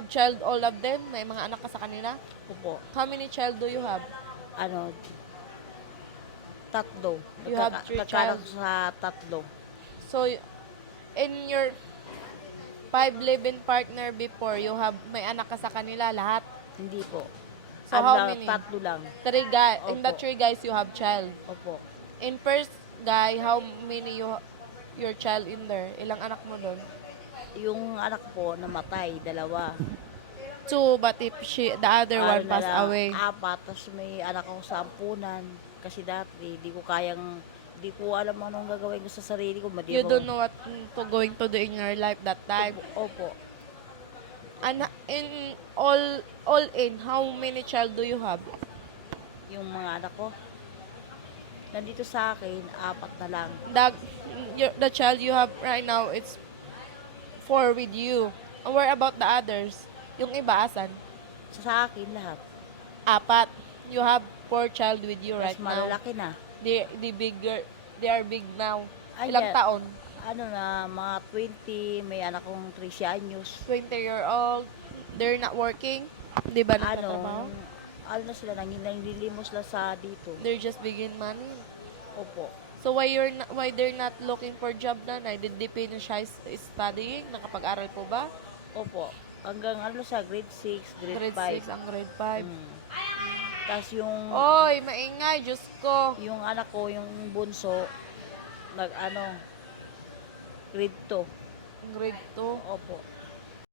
have child, all of them? May mga anak ka sa kanila? Opo. How many child do you have? Ano, tatlo. You have 3 Nagkaanak child. sa tatlo. So, in your 5 live-in partner before, you have, may anak ka sa kanila, lahat? Hindi po. So, Ano how lang, many? tatlo lang. 3 guys. In the Opo. 3 guys, you have child. Opo. In first guy, how many your child in there? Ilang anak mo doon? Yung anak po, namatay, dalawa. 2, but if the other Ano one na passed lang, away. 4. Tapos may anak ako sa ampunan. Kasi dati, di ko alam anong gagawin ko sa sarili ko. You don't know what going to do in your life that time. Opo. And in all in, how many child do you have? Yung mga anak ko, nandito sa akin, 4 na lang. The child you have right now, it's 4 with you. And where about the others? Yung iba, asan? Sa akin lahat. 4. You have 4 child with you Mas right now. malalaki na. They are big now. Ay, Ilang taon? Ano na, mga 20, may anak kong 13 anyos. 20-year-old. They're not working? Di ba nagtatrabaho? Ano na sila, nanglilimos sila sa dito. They're just begin money. Opo. So why they're not looking for job, nanay? Did they finish studying? Nakapag-aral po ba? Opo. Hanggang sa grade 6, grade 5. Grade 6 ang grade 5. Tapos Oy, maingay, Diyos ko. yung anak ko, yung bunso, grade 2. Grade 2. Opo.